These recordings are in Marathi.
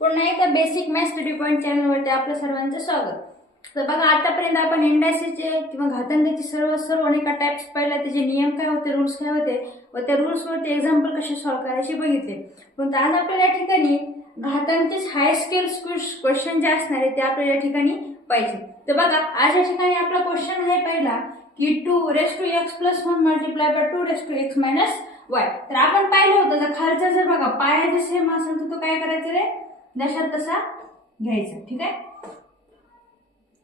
पुन्हा एकदा बेसिक मॅथ्स स्टडी पॉइंट चॅनलवरती आपलं सर्वांचं स्वागत. तर बघा, आतापर्यंत आपण इंडायसेसचे किंवा घातांकाचे सर्व अनेक टाइप्स पाहिल्या, त्याचे नियम काय होते, रूल्स काय होते व त्या रूल्सवरती एक्झाम्पल कसे सॉल्व्ह करायचे बघितले. पण आज आपल्याला या ठिकाणी घातांचेच हाय स्केल क्वेश्चन जे असणार आहे ते आपल्याला या ठिकाणी पाहिजे. तर बघा, आज या ठिकाणी आपला क्वेश्चन आहे पहिला की 2x+1 multiply by 2x -y. तर आपण पाहिलं होतं जर खालचा जर बघा पाया जर सेम असेल तर तो काय करायचं रे, जशात तसा घ्यायचा. ठीक आहे,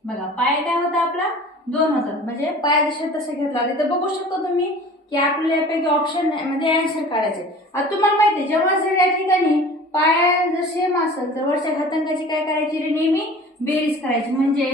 बघा पाया काय होता आपला 2 होता, म्हणजे पाया जशात तसा घेतला. तिथे बघू शकता तुम्ही की आपल्याला यापैकी ऑप्शन मध्ये आन्सर काढायचे. आता तुम्हाला माहिती आहे जेव्हा जर या ठिकाणी पाया जर सेम असेल तर वरच्या घातांकाची काय करायची रे, नेहमी बेरीज करायची. म्हणजे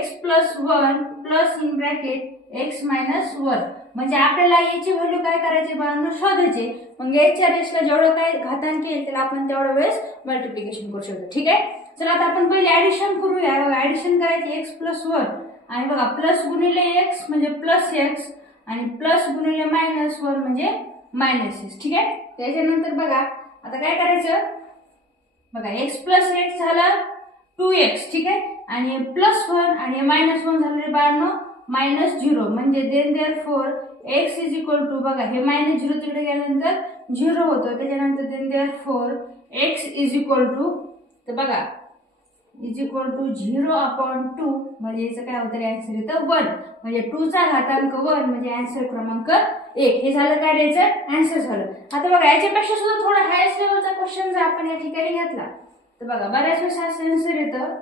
x+1 plus in bracket x -1, म्हणजे आपल्याला याची व्हॅल्यू काय करायची बाळांनो, शोधायची. मग याच्या रेशला जेवढं काय घातांक येईल त्याला आपण तेवढ्या वेळेस मल्टिप्लिकेशन करू शकतो. ठीक आहे, चला आता आपण पहिले ऍडिशन करूया. बघा ऍडिशन करायची x+1 आणि बघा प्लस गुणिले x म्हणजे +x आणि प्लस गुणिले -1 म्हणजे -x. ठीक आहे, त्याच्यानंतर बघा आता काय करायचं, बघा x+x झालं 2x. ठीक आहे, आणि +1 आणि -1 झाले बाळांनो -0, म्हणजे therefore x is equal to, बघा हे -0 तिकडे गेल्यानंतर 0 होतं. त्याच्यानंतर therefore x is equal to, तर बघा इज इक्वल टू 0/2, म्हणजे याचं काय होतं आन्सर येतं 1, म्हणजे 2 चा घातांक 1 म्हणजे आन्सर क्रमांक 1. हे झालं काय याचं आन्सर झालं. आता बघा याच्यापेक्षा सुद्धा थोडा हायस्ट लेवलचा क्वेश्चन जर आपण या ठिकाणी घेतला तर बघा बऱ्याच वेळेस असं आन्सर येतं.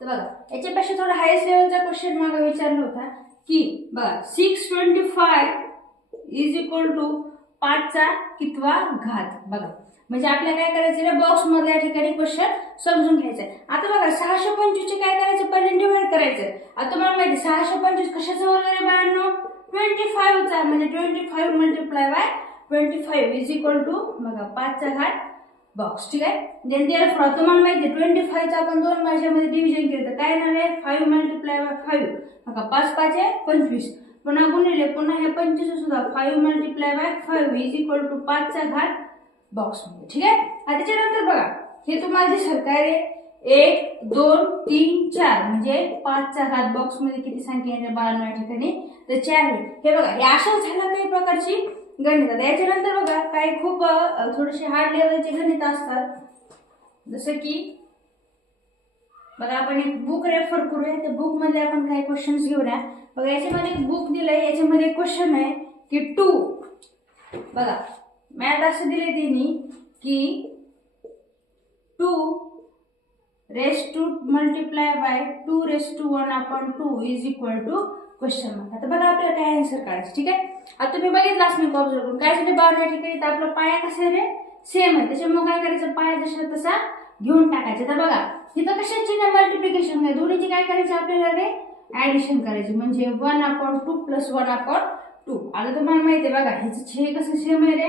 तर बघा याच्यापेक्षा थोडा हायस्ट लेवलचा क्वेश्चन मागे विचारला होता की बघा 625 इज इक्वल टू 5 चा कितवा घात. बघा म्हणजे आपल्याला काय करायचं रे, बॉक्स मध्ये या ठिकाणी क्वेश्चन समजून घ्यायचंय. आता बघा 625 चे काय करायचं, पहिले डिवाइड करायचं. आता तुम्हाला माहिती 625 कशाचा वर्ग रे बाळांनो, 25 चा, म्हणजे 25 multiply by 25 is equal to बघा 5 चा घात बॉक्स. ठीक आहे, देअरफॉर तुम्हाला माहिती 25 चा आपण 2 भागामध्ये डिव्हिजन केलं तर काय येणार आहे, 5 मल्टिप्लाय बाय 5. बघा 5 5 आहे 25, पुन्हा गुणिले पुन्हा हे 25 सुद्धा 5 multiply by 5 is equal to 5 चा घात बॉक्स मध्ये. ठीक आहे, आता त्याच्यानंतर बघा हे तुम्हाला दिसत काय रे, 1 2 3 4, म्हणजे 5 चा घात बॉक्स मध्ये किती संख्या येणार बाळांनो या ठिकाणी, तर 4. हे बघा हे अशा झाल्या काही प्रकारची गणित. याच्यानंतर बघा काही खूप थोडेसे हार्ड लेवलचे गणित असतात, जसं की बघा आपण एक बुक रेफर करूया. त्या बुक मध्ये आपण काही क्वेश्चन्स घेऊया. बघा याच्यामध्ये एक बुक दिलंय, याच्यामध्ये क्वेश्चन आहे की 2, बघा मॅथ असं दिले त्यांनी की 2 multiply by 2^1/2 is equal to question mark. आता बघा आपल्याला काय आन्सर काढायचं. ठीक आहे, आता तुम्ही बघितलाच मी ऑब्झर्व करून काय झाले बाळा या ठिकाणी, तर आपला पाया कसा आहे रे, सेम आहे. त्याच्यामुळे काय करायचं, पाया जसा तसा घेऊन टाकायचा. तर बघा इथं कशाची ना मल्टिप्लिकेशन आहे, दोन्हीची काय करायची आपल्याला रे, ऍडिशन करायची. म्हणजे 1/2 प्लस 1/2. आता तुम्हाला माहिती आहे बघा ह्याचं हे कसं सेम आहे रे,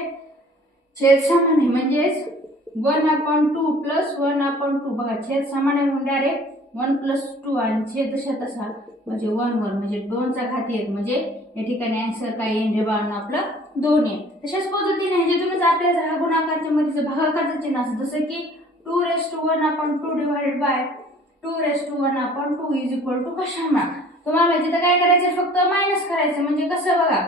छेद समान आहे, म्हणजेच 1/2 प्लस 1/2. बघा छेद समान आहे म्हणून डायरेक्ट 1 + 2 आणि छेद तसा तसा म्हणजे 1 म्हणजे 2 चा घात 1, म्हणजे या ठिकाणी आन्सर काय येईल रे बाळांनो, आपला 2 आहे. तशाच पद्धतीने जे तुम्ही आपल्या गुणाकारच्या मध्ये भागाकारचं चिन्ह असतं, जसं की 2^1/2 divided by 2^1/2 is equal to question mark. तुम्हाला माहिती तर काय करायचं, फक्त मायनस करायचं. म्हणजे कसं बघा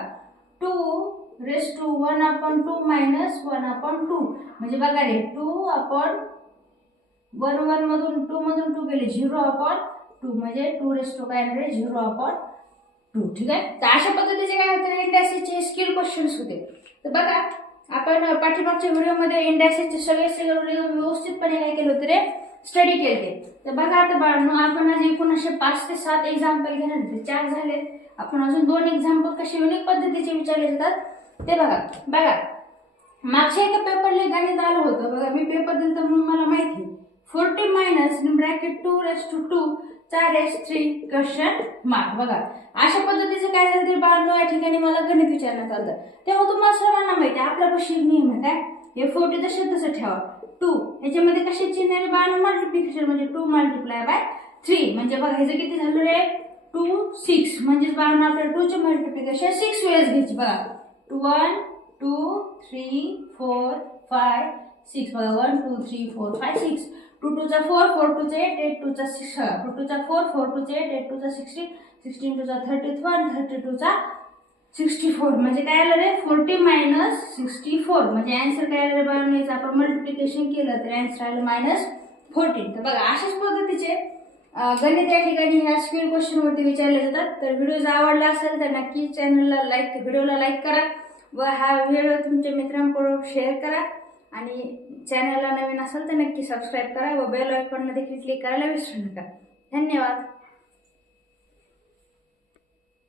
2^1/2 मायनस 1/2, म्हणजे बघा रे 2/1 मधून 2 मधून 2 गेले 0/2, म्हणजे 2 काय येणार 0/2. ठीक आहे, तर अशा पद्धतीचे काय होते इंडायसेसचे स्किल क्वेश्चन्स होते. तर बघा आपण पाठीमागच्या व्हिडिओमध्ये इंडायसेसचे सगळे व्यवस्थितपणे काय केलं होतं रे, स्टडी केले. तर बघा आता बाळांनो आपण आज एकूण असे 5 ते 7 एक्झाम्पल घेणार, 4 झाले. आपण अजून 2 एक्झाम्पल कसे युनिक पद्धतीचे विचारले जातात ते बघा मागच्या एका पेपरला गणित आलं होतं. बघा मी पेपर दिलता म्हणून मला माहिती 40 minus in bracket 2^2 4^3 question mark. बघा अशा पद्धतीचं काय झालं तरी बाळांनो या ठिकाणी मला गणित विचारण्यात आलं. तेव्हा तुम्हाला सर्वांना माहिती आहे आपल्यापाशी नियम आहे काय, हे 40 तसं ठेवा. 2 याच्यामध्ये कशाचे चिन्ह आहे बाळांनो, मल्टिप्लिकेशन, म्हणजे 2 मल्टिप्लाय बाय 3. म्हणजे बघा ह्याचं किती झालं रे, 2 6, म्हणजे बाळांनो आपल्याला 2 चे मल्टिप्लिकेशन 6 वेळेस घ्यायची. बघा 1 2 3 4 5 6 बघा 1 2 3 4 5 6 2 2 चा 4 4 2 चा 8 8 2 चा 6 2 2 चा 4 4 2 चा 8 8 2 चा 16 16 2 चा 31 32 चा 64 म्हणजे काय आलं रे 40 मायनस 64 म्हणजे आन्सर काय आलं रे बाळांनो याचं आपण मल्टिप्लिकेशन केलं तर आन्सर आलं -14. तर बघा अशाच पद्धतीचे गणित या ठिकाणी ह्या स्पीड क्वेश्चन वरती विचारले जातात. तर व्हिडिओ जर आवडला असेल तर नक्की चॅनलला व्हिडिओला लाईक करा व हा व्हिडिओ तुमच्या मित्रांबरोबर शेअर करा आणि चॅनलला नवीन असेल तर नक्की सबस्क्राईब करा व बेल आयकॉनला देखील क्लिक करायला विसरू नका. धन्यवाद.